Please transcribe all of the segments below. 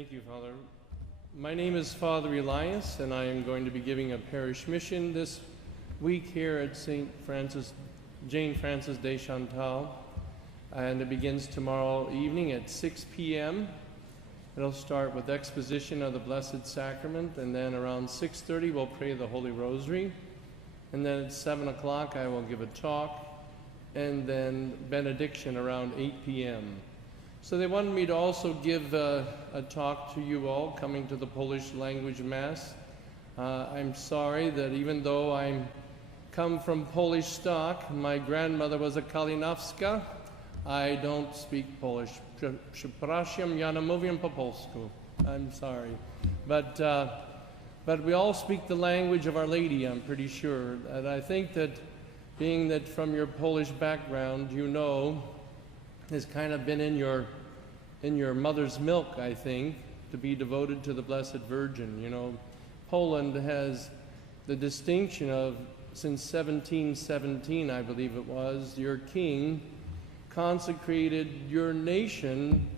Thank you, Father. My name is Father Elias, and I am going to be giving a parish mission this week here at Jane Frances de Chantal, and it begins tomorrow evening at 6 p.m. It'll start with exposition of the Blessed Sacrament, and then around 6:30 we'll pray the Holy Rosary, and then at 7 o'clock I will give a talk, and then benediction around 8 p.m. So they wanted me to also give a talk to you all coming to the Polish language Mass. I'm sorry that even though I come from Polish stock, my grandmother was a Kalinowska, I don't speak Polish. Przepraszam, ja nie mówię po polsku. I'm sorry. But we all speak the language of Our Lady, I'm pretty sure. And I think that being that from your Polish background, you know, has kind of been in your mother's milk, I think, to be devoted to the Blessed Virgin. You know, Poland has the distinction of, since 1717, I believe it was, your king consecrated your nation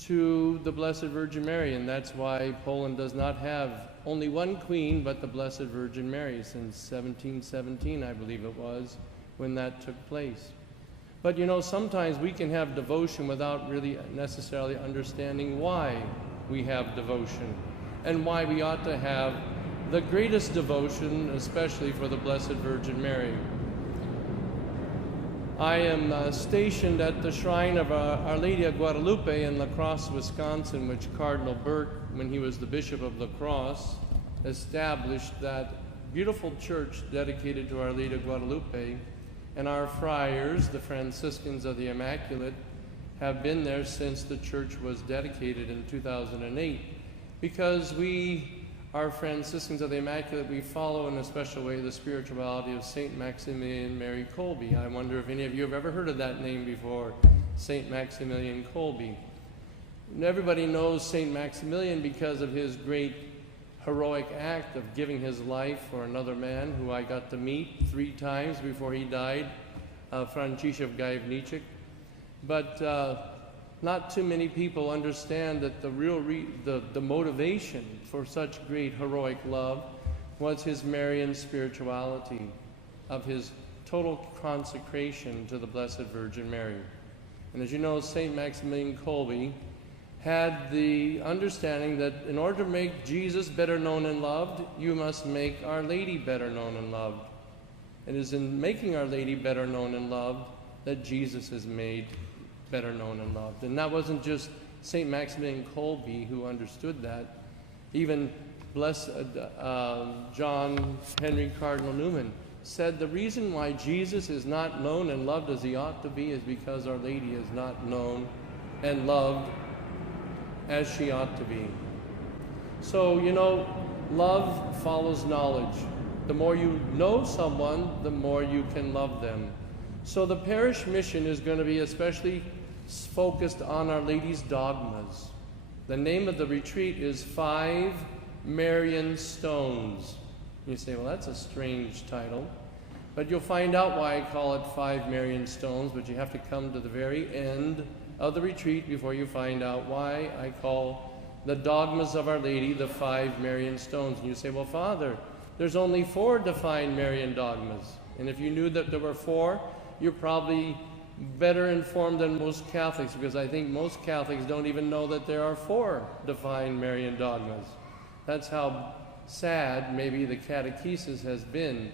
to the Blessed Virgin Mary, and that's why Poland does not have only one queen but the Blessed Virgin Mary since 1717, I believe it was, when that took place. But you know, sometimes we can have devotion without really necessarily understanding why we have devotion and why we ought to have the greatest devotion, especially for the Blessed Virgin Mary. I am stationed at the shrine of Our Lady of Guadalupe in La Crosse, Wisconsin, which Cardinal Burke, when he was the Bishop of La Crosse, established that beautiful church dedicated to Our Lady of Guadalupe. And our friars, the Franciscans of the Immaculate, have been there since the church was dedicated in 2008. Because we, our Franciscans of the Immaculate, we follow in a special way the spirituality of St. Maximilian Mary Kolbe. I wonder if any of you have ever heard of that name before, St. Maximilian Kolbe. And everybody knows St. Maximilian because of his great heroic act of giving his life for another man who I got to meet 3 times before he died, Franciszek Gajewniczek. But not too many people understand that the motivation for such great heroic love was his Marian spirituality, of his total consecration to the Blessed Virgin Mary. And as you know, St. Maximilian Kolbe had the understanding that in order to make Jesus better known and loved, you must make Our Lady better known and loved. It is in making Our Lady better known and loved that Jesus is made better known and loved. And that wasn't just St. Maximilian Kolbe who understood that. Even John Henry Cardinal Newman said the reason why Jesus is not known and loved as he ought to be is because Our Lady is not known and loved as she ought to be. So, you know, love follows knowledge. The more you know someone, the more you can love them. So the parish mission is going to be especially focused on Our Lady's dogmas. The name of the retreat is 5 Marian Stones. You say, well, that's a strange title. But you'll find out why I call it 5 Marian Stones, but you have to come to the very end of the retreat before you find out why I call the dogmas of Our Lady the 5 Marian Stones. And you say, well, Father, there's only 4 defined Marian dogmas. And if you knew that there were 4, you're probably better informed than most Catholics, because I think most Catholics don't even know that there are 4 defined Marian dogmas. That's how sad maybe the catechesis has been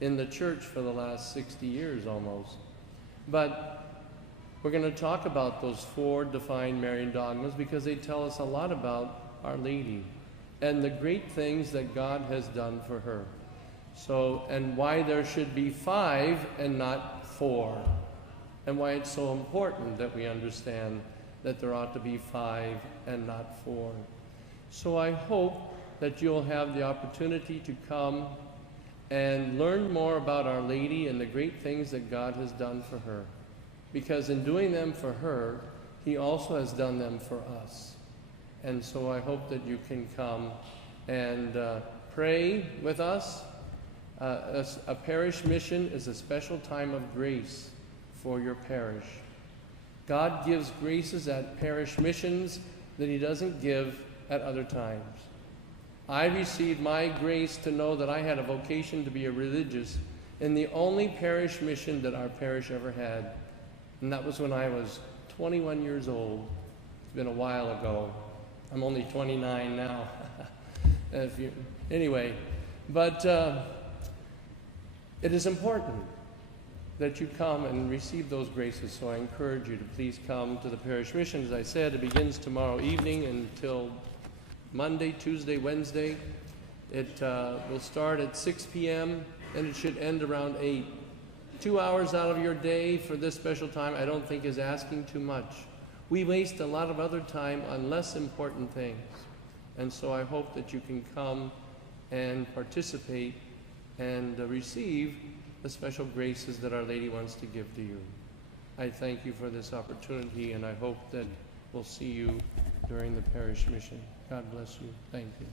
in the church for the last 60 years almost. But we're going to talk about those 4 defined Marian dogmas because they tell us a lot about Our Lady and the great things that God has done for her. So, and why there should be 5 and not 4, and why it's so important that we understand that there ought to be 5 and not 4. So I hope that you'll have the opportunity to come and learn more about Our Lady and the great things that God has done for her. Because in doing them for her, he also has done them for us. And so I hope that you can come and pray with us. A parish mission is a special time of grace for your parish. God gives graces at parish missions that He doesn't give at other times. I received my grace to know that I had a vocation to be a religious in the only parish mission that our parish ever had. And that was when I was 21 years old. It's been a while ago. I'm only 29 now. Anyway, but it is important that you come and receive those graces. So I encourage you to please come to the parish mission. As I said, it begins tomorrow evening until Monday, Tuesday, Wednesday. It will start at 6 p.m. and it should end around 8. 2 hours out of your day for this special time I don't think is asking too much. We waste a lot of other time on less important things. And so I hope that you can come and participate and receive the special graces that Our Lady wants to give to you. I thank you for this opportunity, and I hope that we'll see you during the parish mission. God bless you. Thank you.